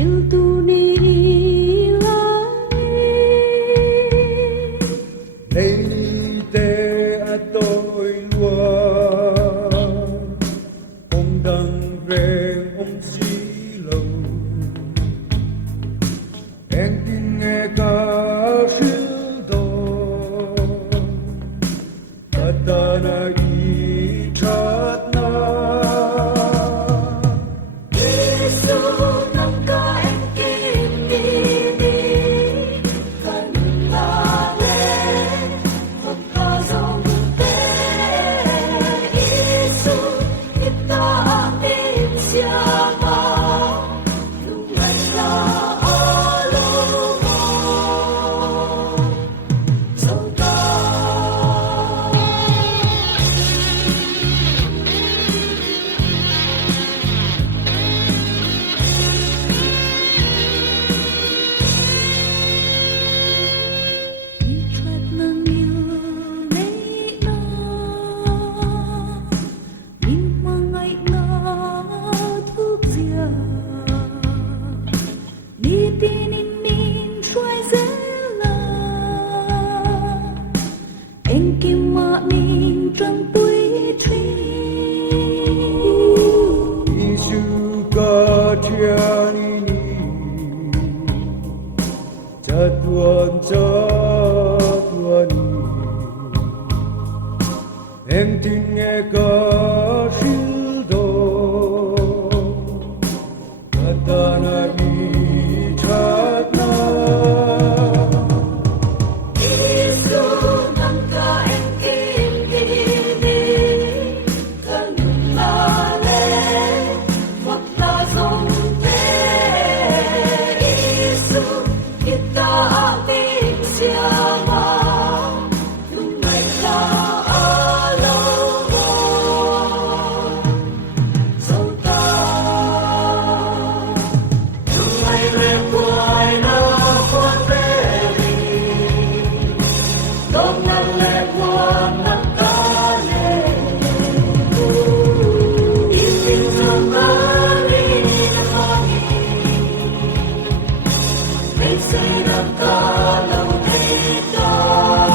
Siêu tu ni lai Nei te atoi lua Ông đăng về ông xí lâu Em tin nghe ca sư đô Tata na i chát na Giêsu nâng ca em kim đi đi Cần ta lên Phật ta dòng tế Giêsu kita tin siapa Lúc này là alo Dẫu ta Những thoát mang yêu lấy nó Những mang ngại ngã thuốc dìa Đi tin in mình xoay dễ là Anh kim mạ mình trăng tuổi trí Isu ka tianini Chatuan Em tin nghe ca sư đô Tata na i chát na Giêsu nâng ca em kim đi đi Cần ta lên Phật ta dòng tế Giêsu kita tin siapa Lúc này là alo Dẫu ta Lúc này về quay nó khuôn về đi Đông năn lệ quan năn ca lệ Im tin dương ta đi năn hoa nghi Hãy xây đắp ta lòng thấy ta